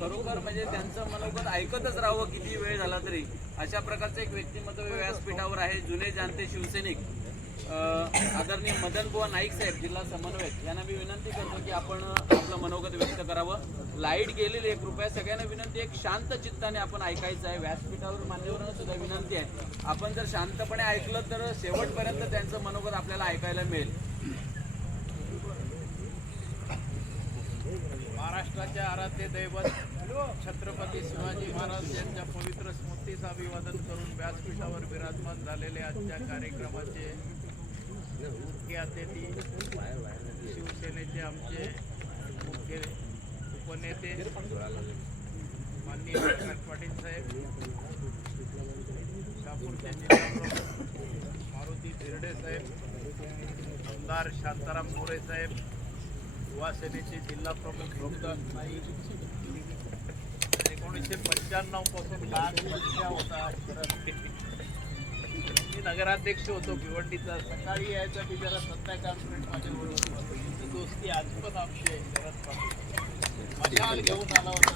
खरोखर म्हणजे त्यांचं मनोगत ऐकतच राहावं किती वेळ झाला तरी. अशा प्रकारचं एक व्यक्तिमत्व व्यासपीठावर आहे जुने जाणते शिवसैनिक. आदरणीय मदन बुवा नाईक साहेब जिल्हा समन्वयक यांना मी विनंती करतो की आपण आपलं मनोगत व्यक्त करावं. लाइट गेलेली एक कृपया सगळ्यांना विनंती एक शांत चित्ताने आपण ऐकायचं आहे. व्यासपीठावर मान्यवरांना सुद्धा विनंती आहे. आपण जर शांतपणे ऐकलं तर शेवटपर्यंत त्यांचं मनोगत आपल्याला ऐकायला मिळेल. महाराष्ट्राचे आराध्य दैवत छत्रपती शिवाजी महाराज यांच्या पवित्र स्मृतीचं अभिवादन करून व्यासपीठावर विराजमान झालेले आजच्या कार्यक्रमाचे मुख्य अतिथी शिवसेनेचे आमचे मुख्य उपनेते माननीय प्रकाश पाटील साहेब शहापूरचे मारुती धिरडे साहेब आमदार शांताराम मोरे साहेब युवा सेनेचे जिल्हा प्रमुख रोमदास नाईक एकोणीसशे पंच्याण्णवपासून लहान पक्ष होता. मी नगराध्यक्ष होतो भिवंडीचा. सकाळी यायचा मी जरा सत्ता कॉन्फरन्स माझ्या बरोबर दोस्ती आज पण आमची आहे शरद पाटील. घेऊन आला होता.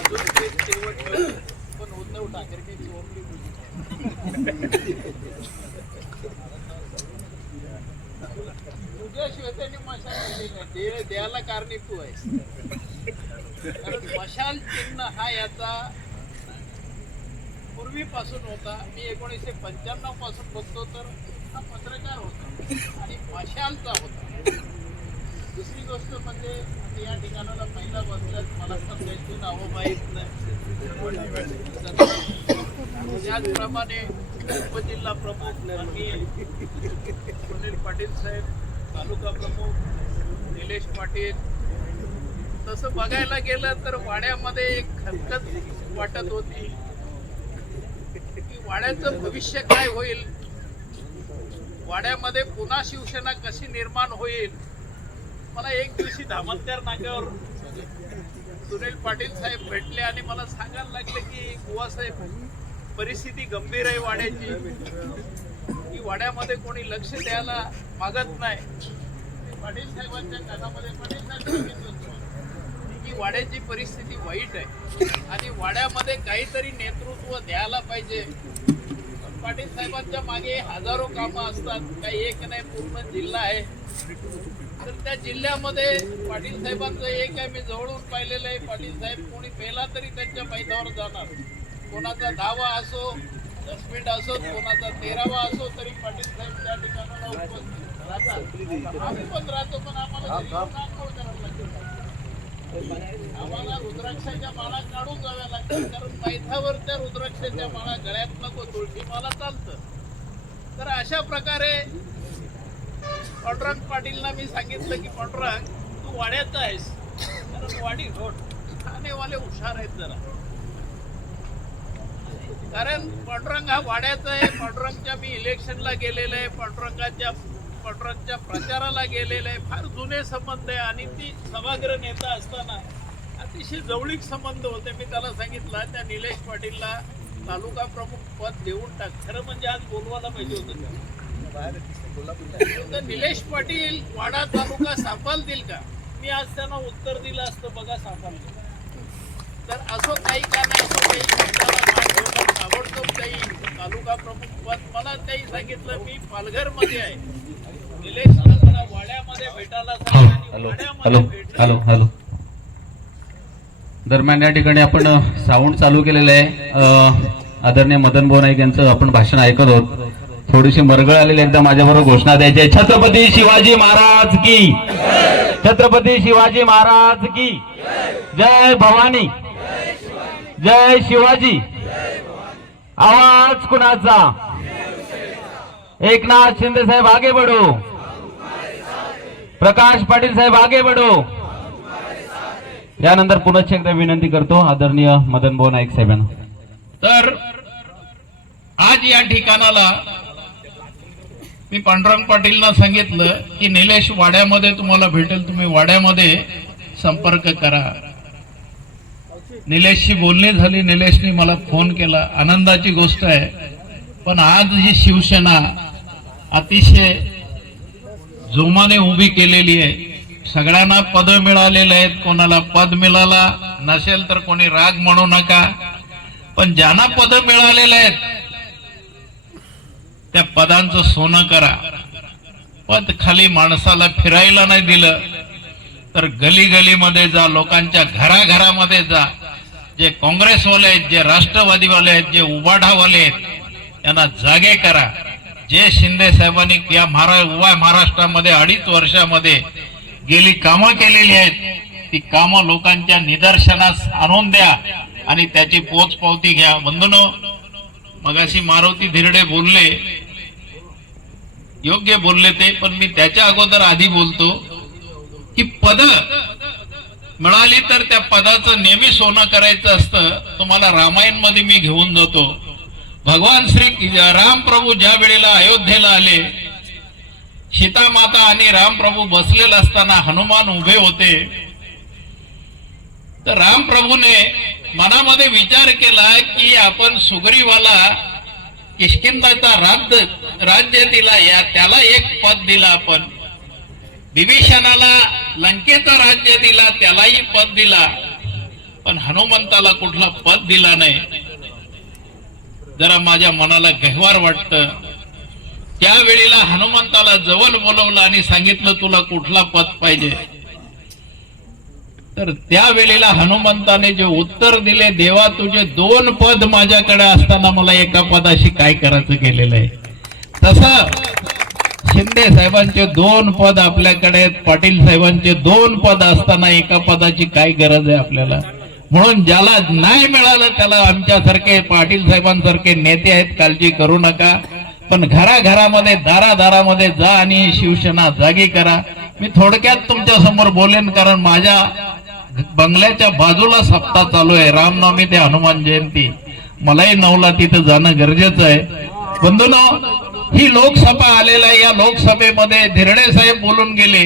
अजून पण उद्धव ठाकरेंनी चोरली तुझ्याशिवाय त्यांनी मशाल दिली नाही. ते द्यायला कारणीभूत आहे कारण मशाल चिन्ह हा याचा पूर्वीपासून होता. मी एकोणीसशे पंच्याण्णवपासून बघतो तर हा पत्रकार होता आणि मशालचा होता. दुसरी गोष्ट म्हणजे या ठिकाणाला पहिला बसल्यास मला पण त्यांची नावं माहीत नाही. त्याचप्रमाणे उपजिल्हा प्रमुख सुनील पाटील साहेब तालुका प्रमुख निलेश पाटील. तसं बघायला गेलं तर वाड्यामध्ये एक खतखत वाटत होती. की वाड्याचं भविष्य काय होईल? वाड्यामध्ये पुन्हा शिवसेना कशी निर्माण होईल? मला एक दिवशी धामणकर नाक्यावर सुनील पाटील साहेब भेटले आणि मला सांगायला लागले की बुवा साहेब परिस्थिती गंभीर आहे वाड्याची. की वाड्यामध्ये कोणी लक्ष द्यायला मागत नाही. पाटील साहेबांच्या कानामध्ये पाटील साहेब की वाड्याची परिस्थिती वाईट आहे. आणि वाड्यामध्ये काहीतरी नेतृत्व द्यायला पाहिजे. पण पाटील साहेबांच्या मागे हजारो कामं असतात. काही एक नाही पूर्ण जिल्हा आहे. तर त्या जिल्ह्यामध्ये पाटील साहेबांचं एक आहे मी जवळून पाहिलेलं आहे. पाटील साहेब कोणी पेला तरी त्यांच्या पैदावर जाणार. कोणाचा दावा असो मिनिट असो कोणाचा तेरावा असो तरी पाटील साहेब त्या ठिकाणाला उपस्थित राहतात. आम्ही पण राहतो पण आम्हाला. आम्हाला रुद्राक्षाच्या माळा काढून जाव्या लागतात कारण मैदावर त्या रुद्राक्षाच्या माळा गळ्यात नको तुळशी माला चालतं. तर अशा प्रकारे पांडुरंग पाटीलना मी सांगितलं की पांडुरंग तू वाड्यात आहेस. कारण वाडी घोट ठाणेवाले हुशार आहेत जरा. कारण पांडुरंग हा वाड्याचा आहे. पांडुरंगच्या मी इलेक्शनला गेलेलं आहे. पांडुरंगाच्या पांडुरंगच्या प्रचाराला गेलेलं आहे. फार जुने संबंध आहे आणि ती सभागृह नेता असताना अतिशय जवळीक संबंध होते. मी त्याला सांगितलं त्या निलेश पाटीलला तालुका प्रमुख पद देऊन टाक. खरं म्हणजे आज बोलवायला पाहिजे होतं त्याला. तर निलेश पाटील वाडा तालुका सांभाळतील का? मी आज त्यांना उत्तर दिलं असतं. बघा सांभाळतील. तर असं काही का नाही असं काही ताबडतोब काही तालुका प्रमुख पद मला काही सांगितलं. मी पालघरमध्ये आहे. निलेश मला वाड्यामध्ये भेटायला सांगा आणि हॅलो हॅलो दरम्यान या ठिकाणी आपण साऊंड चालू केलेलं आहे. आदरणीय मदन भाऊ नाईक यांचं आपण भाषण ऐकत आहोत. थोडीशी मरगळ आलेली एकदा माझ्याबरोबर घोषणा द्यायची आहे. छत्रपती शिवाजी महाराज की छत्रपती शिवाजी महाराज की जय भवानी. जय शिवाजी. आवाज कुणाचा? एकनाथ शिंदे साहेब आगे बढो. प्रकाश पाटील साहेब आगे बढो. यानंतर पुनश्च एकदा विनंती करतो आदरणीय मदन भाऊ नाईक साहेबांना. तर आज या ठिकाणाला मी पांडुरंग पाटीलना सांगितलं की निलेश वाड्यामध्ये तुम्हाला भेटेल तुम्ही वाड्यामध्ये संपर्क करा. निलेशशी बोलणी झाली. निलेशने मला फोन केला. आनंदाची गोष्ट आहे. पण आज ही शिवसेना अतिशय जोमाने उभी केलेली आहे. सगळ्यांना पद मिळालेले आहेत. कोणाला पद मिळाला नसेल तर कोणी राग म्हणू नका. पण ज्यांना पद मिळालेले आहेत त्या पदांचं सोनं करा. पद खाली माणसाला फिरायला नाही दिलं. तर गली गलीमध्ये जा लोकांच्या घराघरामध्ये जा. जे काँग्रेसवाले आहेत जे राष्ट्रवादीवाले आहेत जे उबाठावाले आहेत यांना जागे करा. जे शिंदे साहेबांनी या महारा उभा महाराष्ट्रामध्ये अडीच वर्षामध्ये गेली कामं केलेली आहेत. ती कामं लोकांच्या निदर्शनास आणून द्या आणि त्याची पोचपावती घ्या. बंधनो मगाशी मारुती धिरडे बोलले. योग्य बोलले ते पण मी त्याच्या अगोदर आधी बोलतो की पद मिळाली तर त्या पदाचं नेहमी सोनं करायचं असतं. तुम्हाला रामायणमध्ये मी घेऊन जातो. भगवान श्री राम प्रभू ज्या वेळेला अयोध्येला आले सीता माता आणि राम प्रभू बसलेला असताना हनुमान उभे होते. तर राम प्रभूने मनामध्ये विचार केला की आपण सुग्रीवाला किष्किंदाचा राज्य राज्य दिला या त्याला एक पद दिला आपण. विभीषणाला लंकेचं राज्य दिला त्यालाही पद दिला. पण हनुमंताला कुठला पद दिला नाही. जरा माझ्या मनाला गहवार वाटत. त्यावेळेला हनुमंताला जवळ बोलवलं आणि सांगितलं तुला कुठला पद पाहिजे? तर त्यावेळेला हनुमंताने जे उत्तर दिले देवा तुझे दोन पद माझ्याकडे असताना मला एका पदाशी काय करायचं केलेलं आहे? तसं शिंदे साहेबांचे दोन पद आपल्याकडे पाटील साहेबांचे दोन पद असताना एका पदाची काय गरज आहे आपल्याला? म्हणून ज्याला नाही मिळालं त्याला आमच्यासारखे पाटील साहेबांसारखे नेते आहेत काळजी करू नका. पण घराघरामध्ये दारादारामध्ये जा आणि शिवसेना जागी करा. मी थोडक्यात तुमच्यासमोर बोलेन कारण माझ्या बंगल्याच्या बाजूला सप्ताह चालू आहे. रामनवमी ते हनुमान जयंती. मलाही नवला तिथं जाणं गरजेचं आहे. बंधू ही लोकसभा आलेला आहे. या लोकसभेमध्ये धिरणे साहेब बोलून गेले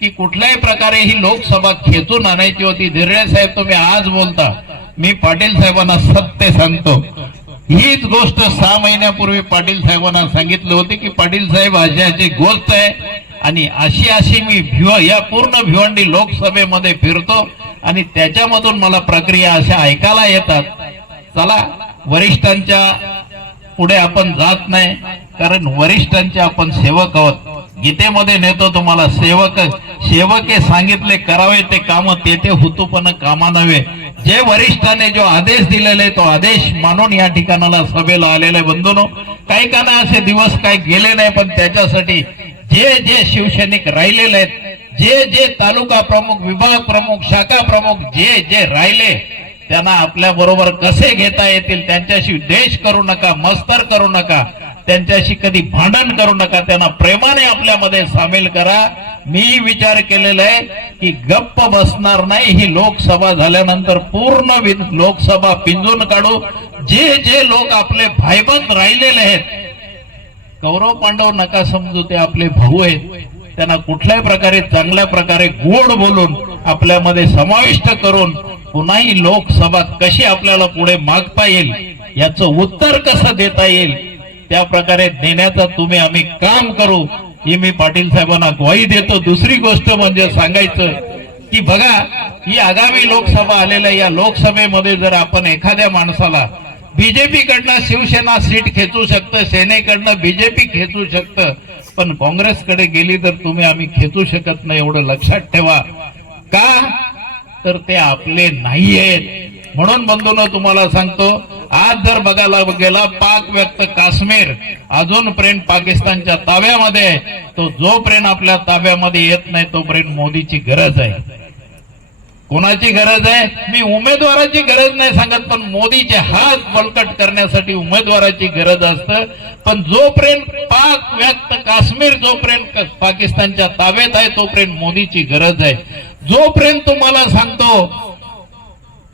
की कुठल्याही प्रकारे ही लोकसभा खेचून आणायची होती. धिरणे साहेब तुम्ही आज बोलता. मी पाटील साहेबांना सत्य सांगतो. हीच गोष्ट सहा महिन्यापूर्वी पाटील साहेबांना सांगितलं होते की पाटील साहेब अशी अशी गोष्ट आहे आणि अशी अशी मी भिव या पूर्ण भिवंडी लोकसभेमध्ये फिरतो आणि त्याच्यामधून मला प्रक्रिया अशा ऐकायला येतात. चला वरिष्ठांच्या पुढे आपण जात नाही. कारण वरिष्ठांचे आपण सेवक आहोत. गीतेमध्ये नेतो तुम्हाला सेवक सेवके सांगितले करावे ते काम तेथे हुतूपण पण कामा नव्हे. जे वरिष्ठाने जो आदेश दिलेले तो आदेश मानून या ठिकाणाला सभेला आलेले बंधूनो काही का नाही असे दिवस काही गेले नाही पण त्याच्यासाठी जे जे शिवसैनिक राहिलेले आहेत जे जे तालुका प्रमुख विभाग प्रमुख शाखा प्रमुख जे जे राहिले त्यांना आपल्या बरोबर कसे घेता येतील त्यांच्याशी देश करू नका मस्तर करू नका. त्यांच्याशी कधी भांडण करू नका. त्यांना प्रेमाने आपल्यामध्ये सामील करा. मी विचार केलेला आहे की गप्प बसणार नाही. ही लोकसभा झाल्यानंतर पूर्ण वि- लोकसभा पिंजून काढू. जे जे लोक आपले भाईबंद राहिलेले आहेत कौरव पांडव नका समजू ते आपले भाऊ आहेत. त्यांना कुठल्याही प्रकारे चांगल्या प्रकारे गोड बोलून आपल्यामध्ये समाविष्ट करून पुन्हाही लोकसभा कशी आपल्याला पुढे मागता येईल याचं उत्तर कसं देता येईल त्या प्रकारे देण्याचं तुम्ही आम्ही काम करू ही मी पाटील साहेबांना ग्वाही देतो. दुसरी गोष्ट म्हणजे सांगायचं की बघा ही आगामी लोकसभा आलेल्या या लोकसभेमध्ये जर आपण एखाद्या माणसाला बीजेपी कडनं शिवसेना सीट खेचू शकतं सेनेकडनं बीजेपी खेचू शकतं पण काँग्रेसकडे गेली तर तुम्ही आम्ही खेचू शकत नाही एवढं लक्षात ठेवा. का? तर ते आपले नाही आहेत म्हणून बंधून तुम्हाला सांगतो आज जर बघायला गेला पाक व्यक्त काश्मीर अजूनपर्यंत पाकिस्तानच्या ताब्यामध्ये. तो जोपर्यंत आपल्या ताब्यामध्ये येत नाही तोपर्यंत मोदीची गरज आहे. कोणाची गरज आहे? मी उमेदवाराची गरज नाही सांगत पण मोदीचे हात बळकट करण्यासाठी उमेदवाराची गरज असतं. पण जोपर्यंत पाक व्यक्त काश्मीर जोपर्यंत पाकिस्तानच्या ताब्यात आहे तोपर्यंत मोदीची गरज आहे. जोपर्यंत तुम्हाला सांगतो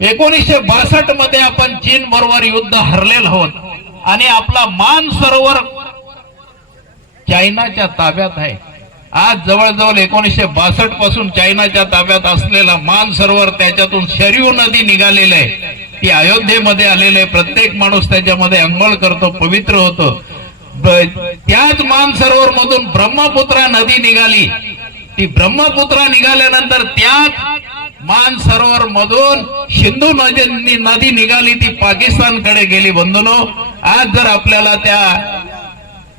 एकोणीसशे बासष्टमध्ये आपण चीन बरोबर युद्ध हरलेलं आहोत आणि आपला मान सरोवर चायनाच्या ताब्यात आहे. आज जवळजवळ एकोणीसशे बासष्टपासून चायनाच्या ताब्यात असलेला मान सरोवर त्याच्यातून शरीव नदी निघालेलं आहे. ती अयोध्येमध्ये आलेलं आहे. प्रत्येक माणूस त्याच्यामध्ये अंघोळ करतो पवित्र होतो. त्याच मान सरोवर मधून ब्रह्मपुत्रा नदी निघाली. ती ब्रह्मपुत्रा निघाल्यानंतर त्यात मान सरोवर मधून सिंधू नदी नदी निघाली ती पाकिस्तानकडे गेली बंधूनो. आज जर आपल्याला त्या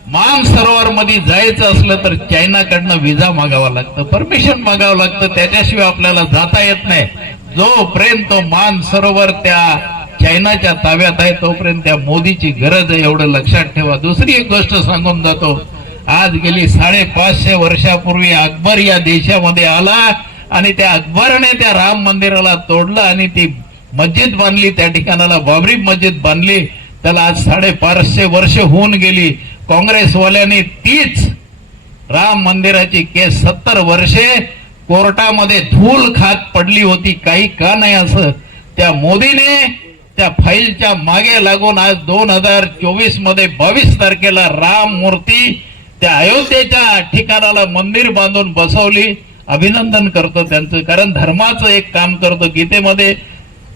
मान सरोवर मध्ये जायचं असलं तर चायनाकडनं विजा मागावा लागतं परमिशन मागावं लागतं. त्याच्याशिवाय आपल्याला जाता येत नाही. जोपर्यंत तो मान सरोवर त्या चायनाच्या ताब्यात आहे तोपर्यंत त्या मोदीची गरज आहे एवढं लक्षात ठेवा. दुसरी एक गोष्ट सांगून जातो. आज गेली साडेपाचशे वर्षापूर्वी अकबर या देशामध्ये आला. आणि त्या अकबरने त्या राम मंदिराला तोडलं आणि ती मस्जिद बांधली. त्या ठिकाणाला बाबरी मस्जिद बांधली. त्याला आज साडेपाचशे वर्ष होऊन गेली. काँग्रेसवाल्यांनी तीच राम मंदिराची केस सत्तर वर्षे कोर्टामध्ये धूल खात पडली होती. काही का नाही असं. त्या मोदीने त्या फाईलच्या मागे लागून आज दोन हजार चोवीसमध्ये बावीस तारखेला राम मूर्ती त्या अयोध्येच्या ठिकाणाला मंदिर बांधून बसवली. अभिनंदन करतो त्यांचं कारण धर्माचं एक काम करतो. गीतेमध्ये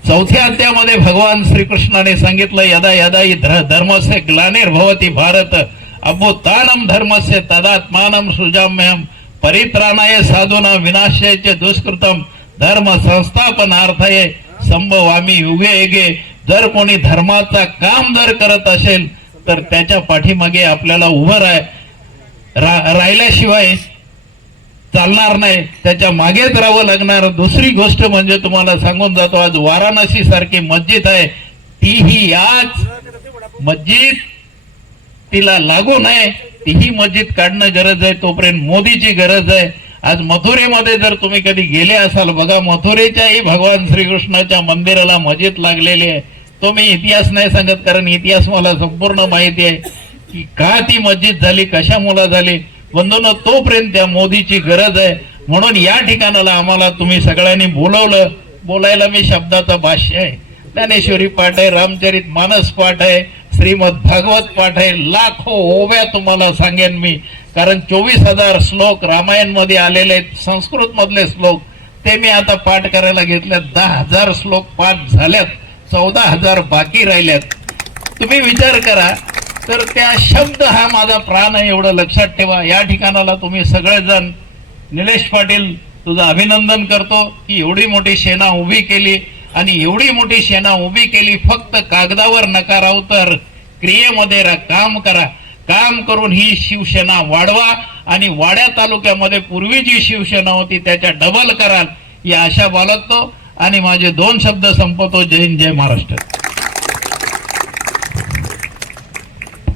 चौथ्या अध्यामध्ये भगवान श्रीकृष्णाने सांगितलं यदा यदा ही धर- धर्मस्य ग्लानिर्भवती भारत अभूतानम धर्मस्य तदात्मानम सुजाम्यम परित्राणाय साधूना विनाशाय दुष्कृतम धर्म संस्थापनार्थये संभवामी युगे युगे जर कोणी धर्माचा काम जर करत असेल तर त्याच्या पाठीमागे आपल्याला उभं राह रा- राहिल्याशिवाय चालणार नाही. त्याच्या मागेच राहावं लागणार. दुसरी गोष्ट म्हणजे तुम्हाला सांगून जातो आज वाराणसी सारखी मस्जिद आहे. तीही आज मस्जिद तिला लागू नये. तीही मस्जिद काढणं गरज आहे. तोपर्यंत मोदीची गरज आहे. आज मथुरेमध्ये जर तुम्ही कधी गेले असाल बघा मथुरेच्याही भगवान श्रीकृष्णाच्या मंदिराला मस्जिद लागलेली आहे. तो मी इतिहास नाही सांगत कारण इतिहास मला संपूर्ण माहिती आहे. की का ती मस्जिद झाली कशामुळे झाली? बंधून तोपर्यंत त्या मोदीची गरज आहे. म्हणून या ठिकाणाला आम्हाला तुम्ही सगळ्यांनी बोलवलं. बोलायला मी शब्दाचा भाष्य आहे. ज्ञानेश्वरी पाठ आहे रामचरित मानस पाठ आहे श्रीमद भागवत पाठ आहे. लाखो ओव्या तुम्हाला सांगेन मी. कारण चोवीस हजार श्लोक रामायणमध्ये आलेले आहेत संस्कृत मधले श्लोक. ते मी आता पाठ करायला घेतले दहा हजार श्लोक पाठ झाल्यात. चौदा हजार बाकी राहिल्यात. तुम्ही विचार करा तर त्या शब्द हा माझा प्राण आहे एवढं लक्षात ठेवा. या ठिकाणाला तुम्ही सगळेजण निलेश पाटील तुझं अभिनंदन करतो की एवढी मोठी सेना उभी केली आणि एवढी मोठी सेना उभी केली फक्त कागदावर नका राहू तर क्रियेमध्ये रा- काम करा. काम करून ही शिवसेना वाढवा आणि वाड्या तालुक्यामध्ये पूर्वी जी शिवसेना होती त्याच्या डबल कराल ही आशा बाळगतो. आणि माझे दोन शब्द संपवतो. जय हिंद जय महाराष्ट्र.